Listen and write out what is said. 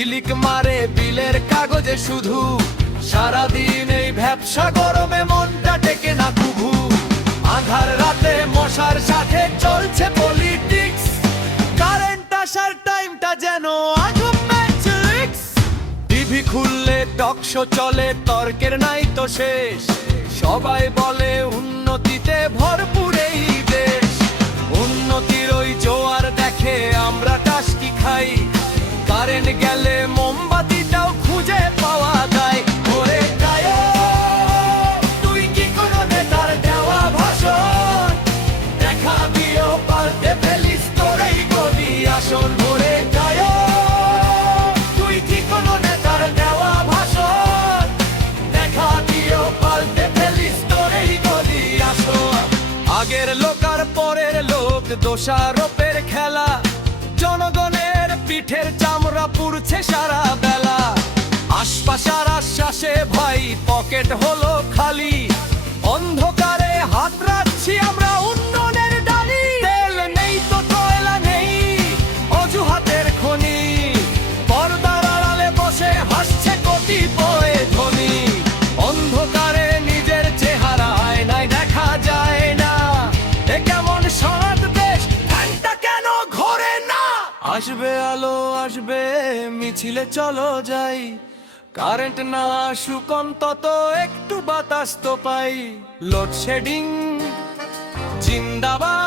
ঝিলিক মারে বিলের কাগজে শুধু, সারাদিন এই ভ্যাপসা গরমে মনটা টেকে না কুভু। আঁধার রাতে মশার সাথে চলছে পলিটিক্স, কারেন্ট আসার টাইমটা যেন আজব ম্যাট্রিক্স। টিভি খুললে টক শো চলে, তর্কের নাই তো শেষ। সবাই বলে উন্নতিতে ভরপুর এই দেশ। উন্নতির ওই জোয়ার দেখে আমরা টাসকি খাই, কারেন্ট গেলে মোমবাতিটাও খুঁজে পাওয়া যায়। ওরে গায়ক, তুই কি কোনো নেতার দেওয়া ভাষণ দেখাবিও পাল্টে ফেলিস তোর এই গদি আসন। ওরে গায়ক, তুই কি কোনো নেতার দেওয়া ভাষণ দেখাবিও পাল্টে ফেলিস তোর এই গদি আসন। আগের লোক আর পরের লোক, দোষারোপের খেলা, জনগণের পিঠের চামড়া পুড়ছে সারা বেলা। আশপাশার আশ্বাসে ভাই পকেট হলো খালি, অন্ধকারে হাত রাখছি আমরা উন্নয়নের ডালি। তেল নেই তো কয়লা নেই, অজুহাতের খনি, পর্দার আড়ালে বসে হাসছে কতিপয় ধনী। অন্ধকারে নিজের চেহারা আয়নায় দেখা যায় না, এ কেমন সৎ দেশ, ফ্যানটা কেন ঘোরে না? আসবে আলো আসবে মিছিলে চলো যাই, কারেন্ট না আসুক অন্তত একটু বাতাস তো পাই। লোডশেডিং জিন্দাবাদ।